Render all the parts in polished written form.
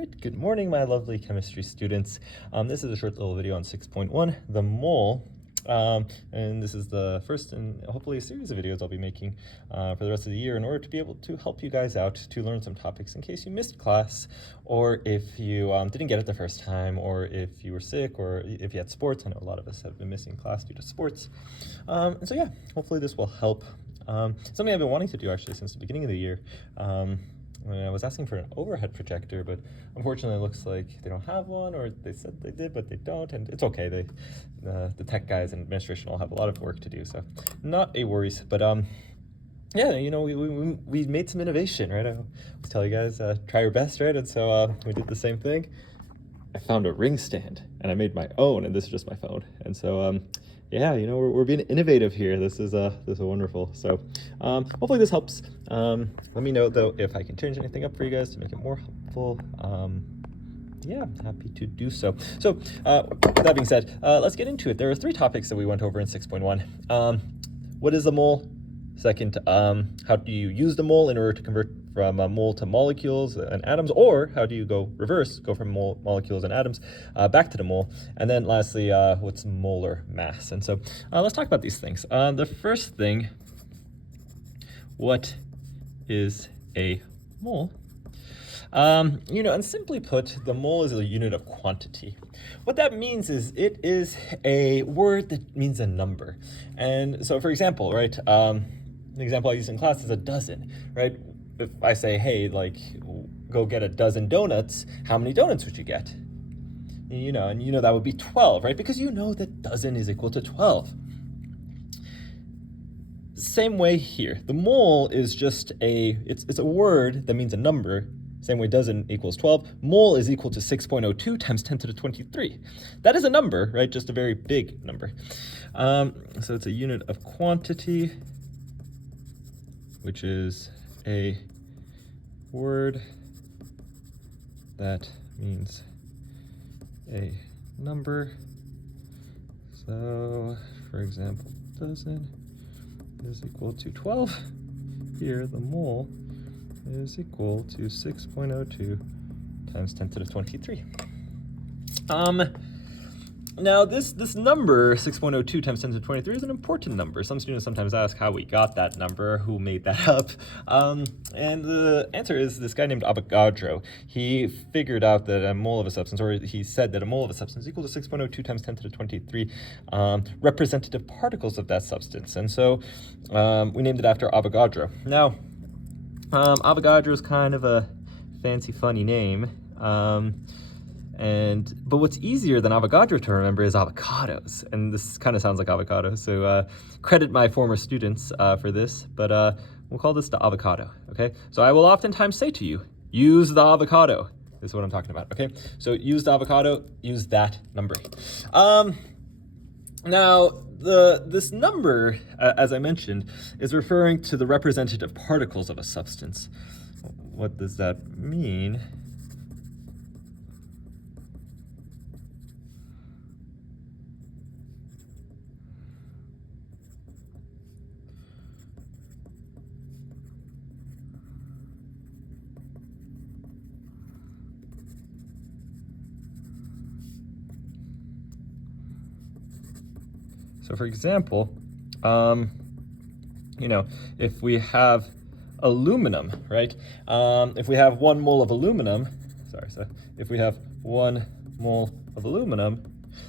right, good morning, my lovely chemistry students. This is a short little video on 6.1, the mole. And this is the first in hopefully a series of videos I'll be making for the rest of the year in order to be able to help you guys out to learn some topics in case you missed class, or if you didn't get it the first time, or if you were sick, or if you had sports. I know a lot of us have been missing class due to sports. And so yeah, hopefully this will help. Something I've been wanting to do actually since the beginning of the year. I was asking for an overhead projector, but unfortunately it looks like they don't have one, or they said they did, but they don't, and it's okay. The tech guys and administration will have a lot of work to do, so not a worries. But yeah, you know, we made some innovation, right? I always tell you guys, try your best, right? And so we did the same thing. I found a ring stand, and I made my own, and this is just my phone. And so yeah, you know, we're being innovative here. This is wonderful. So hopefully this helps. Let me know though if I can change anything up for you guys to make it more helpful. Yeah, I'm happy to do so. So with that being said, let's get into it. There are 3 topics that we went over in 6.1. What is a mole? Second, how do you use the mole in order to convert from mole to molecules and atoms, or how do you go from molecules and atoms back to the mole? And then lastly, what's molar mass? And so let's talk about these things. The first thing, what is a mole? You know, and simply put, the mole is a unit of quantity. What that means is it is a word that means a number. And so, for example, right, the example I use in class is a dozen, right? If I say, hey, like, go get a dozen donuts, how many donuts would you get? You know, and you know that would be 12, right? Because you know that dozen is equal to 12. Same way here. The mole is just it's a word that means a number. Same way dozen equals 12. Mole is equal to 6.02 times 10 to the 23. That is a number, right? Just a very big number. So it's a unit of quantity, which is a word that means a number. So, for example, dozen is equal to 12. Here, the mole is equal to 6.02 times 10 to the 23. Now this number, 6.02 times 10 to the 23, is an important number. Some students sometimes ask how we got that number, who made that up. And the answer is this guy named Avogadro. He figured out that a mole of a substance, or he said that a mole of a substance is equal to 6.02 times 10 to the 23 representative particles of that substance. And so we named it after Avogadro. Now, Avogadro is kind of a fancy, funny name. But what's easier than Avogadro to remember is avocados, and this kind of sounds like avocado, so credit my former students for this, but we'll call this the avocado, okay? So I will oftentimes say to you, use the avocado. This is what I'm talking about, okay? So use the avocado, use that number. Now, this number, as I mentioned, is referring to the representative particles of a substance. What does that mean? So for example, you know, if we have aluminum, right? If we have 1 mole of aluminum, so if we have 1 mole of aluminum,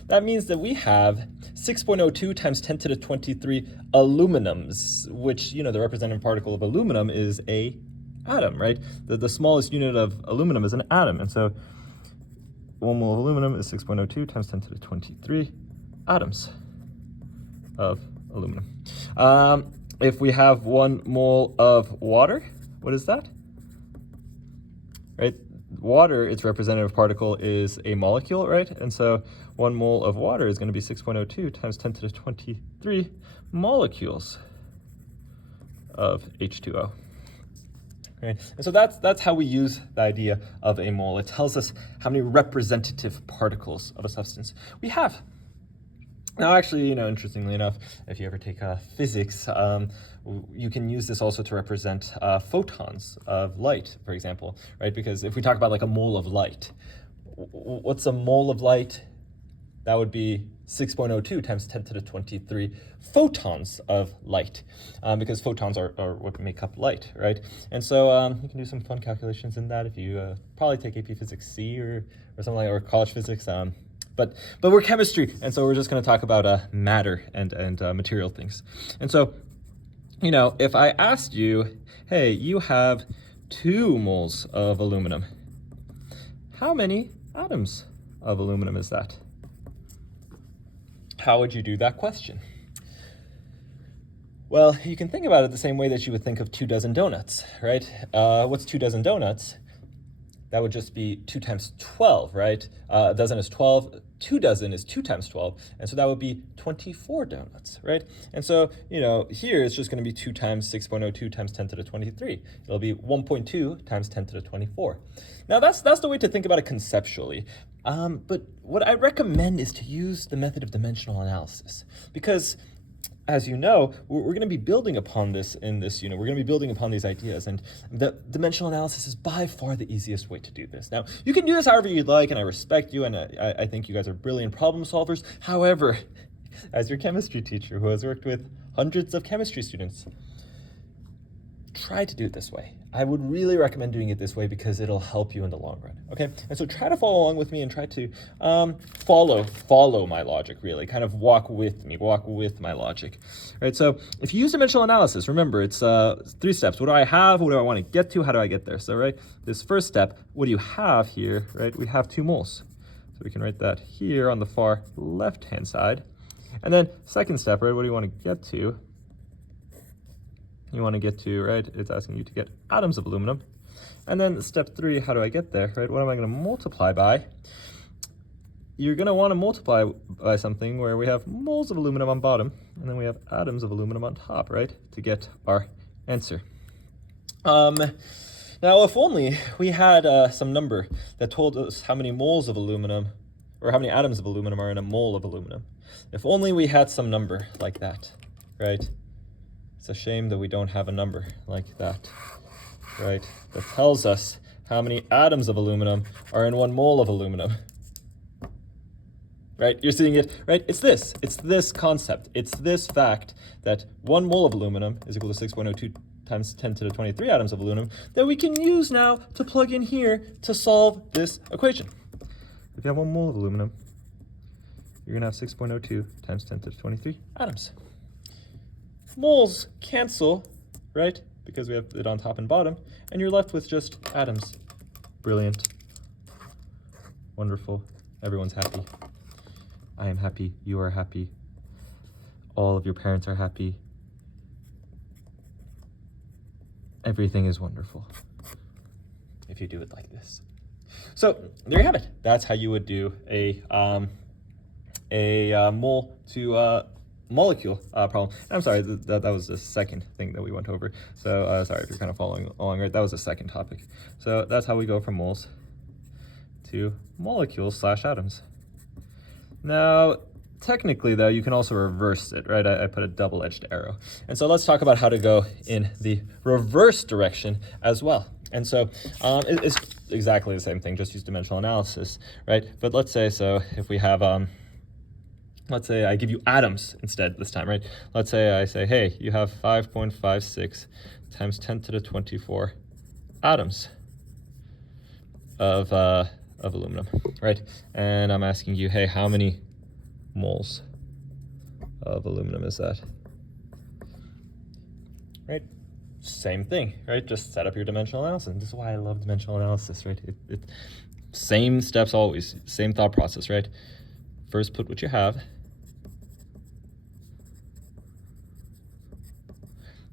that means that we have 6.02 times 10 to the 23 aluminums, which, you know, the representative particle of aluminum is a atom, right? The smallest unit of aluminum is an atom, and so 1 mole of aluminum is 6.02 times 10 to the 23 atoms of aluminum. If we have 1 mole of water, what is that? Right? Water, its representative particle is a molecule, right? And so 1 mole of water is going to be 6.02 times 10 to the 23 molecules of H2O. Right? And so that's how we use the idea of a mole. It tells us how many representative particles of a substance we have. Now, actually, interestingly enough, if you ever take physics, you can use this also to represent photons of light, for example, right? Because if we talk about like a mole of light, what's a mole of light? That would be 6.02 times 10 to the 23 photons of light, because photons are what make up light, right? And so you can do some fun calculations in that if you probably take AP Physics C or something like, or college physics. But we're chemistry, and so we're just going to talk about matter and material things. And so, if I asked you, hey, you have 2 moles of aluminum, how many atoms of aluminum is that? How would you do that question? Well, you can think about it the same way that you would think of 2 dozen donuts, right? What's 2 dozen donuts? That would just be 2 times 12, right? A dozen is 12, 2 dozen is 2 times 12, and so that would be 24 donuts, right? And so, here it's just going to be 2 times 6.02 times 10 to the 23. It'll be 1.2 times 10 to the 24. Now, that's the way to think about it conceptually. But what I recommend is to use the method of dimensional analysis, because as you know, we're going to be building upon this in this unit. We're going to be building upon these ideas, and the dimensional analysis is by far the easiest way to do this. Now, you can do this however you'd like, and I respect you, and I think you guys are brilliant problem solvers. However, as your chemistry teacher who has worked with hundreds of chemistry students, try to do it this way. I would really recommend doing it this way because it'll help you in the long run, okay? And so try to follow along with me and try to follow my logic, really. Kind of walk with me, walk with my logic, right? So if you use dimensional analysis, remember, it's 3 steps. What do I have? What do I want to get to? How do I get there? So, right, this first step, what do you have here, right? We have 2 moles. So we can write that here on the far left-hand side. And then second step, right, what do you want to get to? You want to get to, right, it's asking you to get atoms of aluminum. And then step 3, how do I get there, right? What am I going to multiply by? You're going to want to multiply by something where we have moles of aluminum on bottom, and then we have atoms of aluminum on top, right, to get our answer. Now, if only we had some number that told us how many moles of aluminum, or how many atoms of aluminum are in a mole of aluminum. If only we had some number like that, right? It's a shame that we don't have a number like that, right? That tells us how many atoms of aluminum are in 1 mole of aluminum. Right? You're seeing it, right? It's this concept. It's this fact that 1 mole of aluminum is equal to 6.02 times 10 to the 23 atoms of aluminum that we can use now to plug in here to solve this equation. If you have 1 mole of aluminum, you're going to have 6.02 times 10 to the 23 atoms. Moles cancel, right? Because we have it on top and bottom, and you're left with just atoms. Brilliant. Wonderful. Everyone's happy. I am happy. You are happy. All of your parents are happy. Everything is wonderful if you do it like this. So there you have it. That's how you would do a mole to molecule problem. I'm sorry, that was the second thing that we went over. So sorry if you're kind of following along, right? That was the second topic. So that's how we go from moles to molecules / atoms. Now, technically though, you can also reverse it, right? I put a double-edged arrow. And so let's talk about how to go in the reverse direction as well. And so it's exactly the same thing, just use dimensional analysis, right? But let's say, so if we have, let's say I give you atoms instead this time, right? Let's say I say, hey, you have 5.56 times 10 to the 24 atoms of aluminum, right? And I'm asking you, hey, how many moles of aluminum is that? Right? Same thing, right? Just set up your dimensional analysis. This is why I love dimensional analysis, right? Same steps always, same thought process, right? First, put what you have.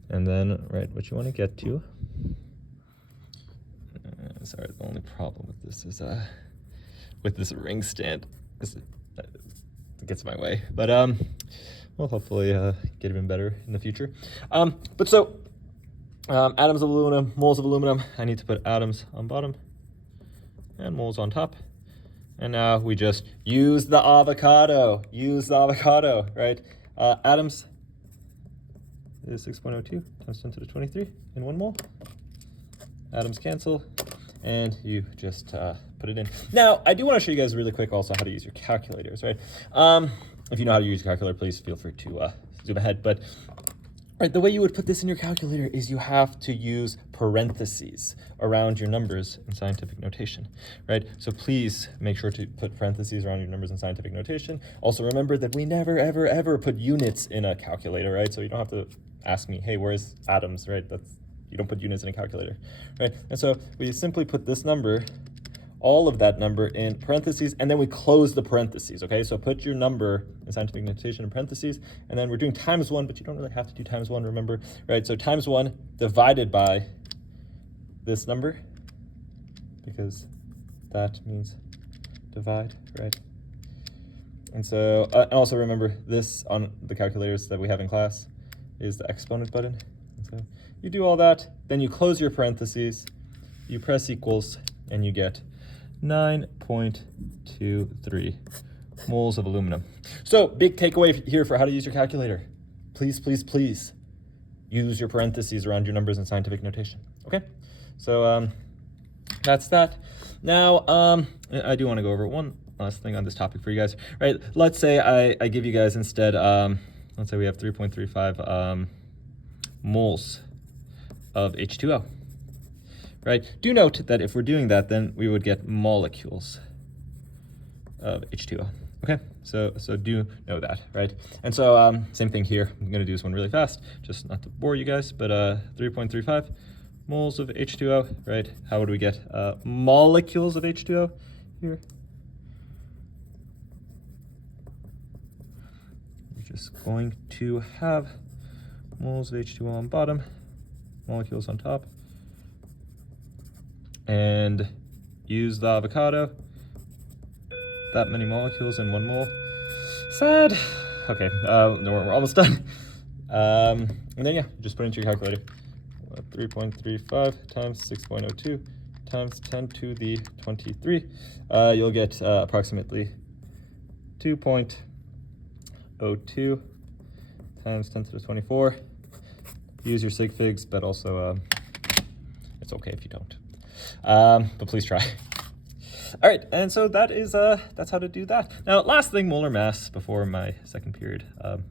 And then, right, what you want to get to. Sorry, the only problem with this is with this ring stand, it gets in my way. But we'll hopefully get even better in the future. But so atoms of aluminum, moles of aluminum. I need to put atoms on bottom and moles on top. And now we just use the avocado. Right? Atoms is 6.02 times 10 to the 23 in 1 mole. Atoms cancel, and you just put it in. Now, I do want to show you guys really quick also how to use your calculators, right? If you know how to use your calculator, please feel free to zoom ahead. But right, the way you would put this in your calculator is you have to use parentheses around your numbers in scientific notation, right? So please make sure to put parentheses around your numbers in scientific notation. Also remember that we never, ever, ever put units in a calculator, right? So you don't have to ask me, hey, where's atoms, right? You don't put units in a calculator, right? And so we simply put this number, all of that number in parentheses, and then we close the parentheses, okay? So put your number in scientific notation in parentheses, and then we're doing times 1, but you don't really have to do times 1, remember, right? So times 1 divided by this number, because that means divide, right? And so, and also remember, this on the calculators that we have in class is the exponent button. And so you do all that, then you close your parentheses, you press equals, and you get 9.23 moles of aluminum. So big takeaway here for how to use your calculator. Please, please, please use your parentheses around your numbers in scientific notation, okay? So that's that. Now, I do want to go over one last thing on this topic for you guys, right? Let's say I give you guys instead, let's say we have 3.35 moles of H2O. Right? Do note that if we're doing that, then we would get molecules of H2O. Okay? So do know that, right? And so same thing here. I'm going to do this one really fast, just not to bore you guys, but 3.35 moles of H2O, right? How would we get molecules of H2O here? We're just going to have moles of H2O on bottom, molecules on top, and use the avocado. That many molecules in 1 mole. Sad. Okay, we're almost done. And then yeah, just put it into your calculator. 3.35 times 6.02 times 10 to the 23. You'll get approximately 2.02 times 10 to the 24. Use your sig figs, but also it's okay if you don't. But please try. All right, and so that is that's how to do that. Now, last thing, molar mass before my second period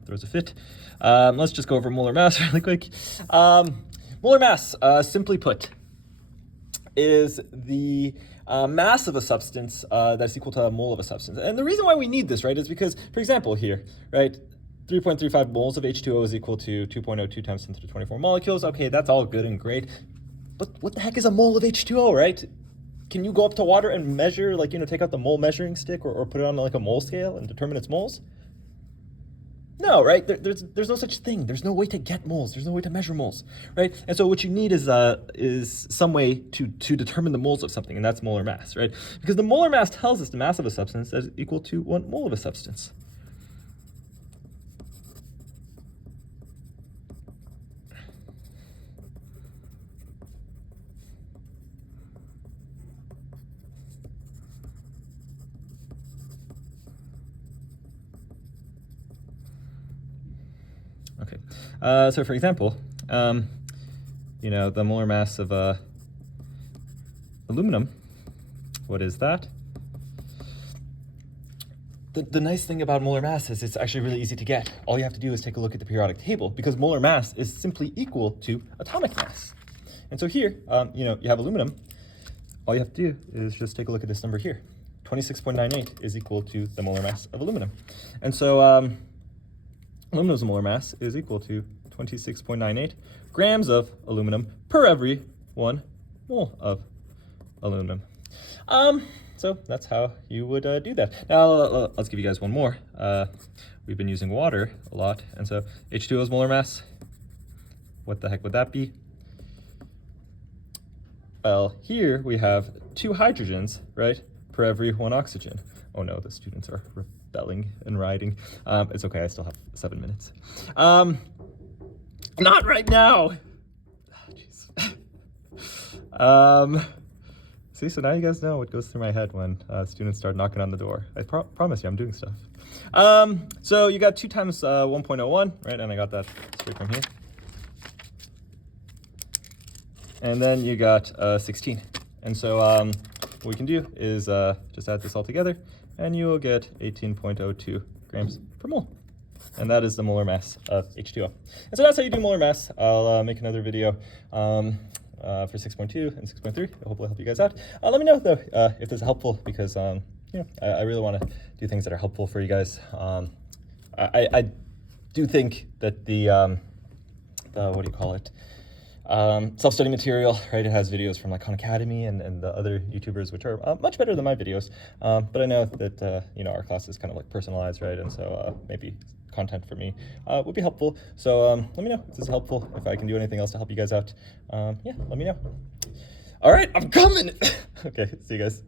throws a fit. Let's just go over molar mass really quick. Molar mass, simply put, is the mass of a substance that's equal to a mole of a substance. And the reason why we need this, right, is because, for example, here, right, 3.35 moles of H2O is equal to 2.02 times 10 to the 24 molecules. Okay, that's all good and great. But what the heck is a mole of H2O, right? Can you go up to water and measure, like, take out the mole measuring stick or put it on like a mole scale and determine its moles? No, right? There's no such thing. There's no way to get moles. There's no way to measure moles, right? And so what you need is some way to determine the moles of something, and that's molar mass, right? Because the molar mass tells us the mass of a substance is equal to 1 mole of a substance. Okay, so for example, the molar mass of aluminum, what is that? The nice thing about molar mass is it's actually really easy to get. All you have to do is take a look at the periodic table, because molar mass is simply equal to atomic mass. And so here, you have aluminum. All you have to do is just take a look at this number here. 26.98 is equal to the molar mass of aluminum. And so aluminum's molar mass is equal to 26.98 grams of aluminum per every 1 mole of aluminum. So that's how you would do that. Now let's give you guys one more. We've been using water a lot, and so H2O's molar mass, what the heck would that be? Well, here we have 2 hydrogens, right, per every 1 oxygen. Oh no, the students are rebelling and rioting. It's okay, I still have 7 minutes. Not right now. Jeez. See, so now you guys know what goes through my head when students start knocking on the door. I promise you, I'm doing stuff. So you got 2 times 1.01, right? And I got that straight from here. And then you got 16. And so what we can do is just add this all together, and you will get 18.02 grams per mole. And that is the molar mass of H2O. And so that's how you do molar mass. I'll make another video for 6.2 and 6.3. I hope I'll help you guys out. Let me know, though, if this is helpful, because you know, I really want to do things that are helpful for you guys. I do think that the what do you call it? Self-study material, right? It has videos from like Khan Academy and the other YouTubers, which are much better than my videos. But I know that, you know, our class is kind of like personalized, right? And so maybe content for me would be helpful. So let me know if this is helpful, if I can do anything else to help you guys out. Yeah, let me know. All right, I'm coming. Okay, see you guys.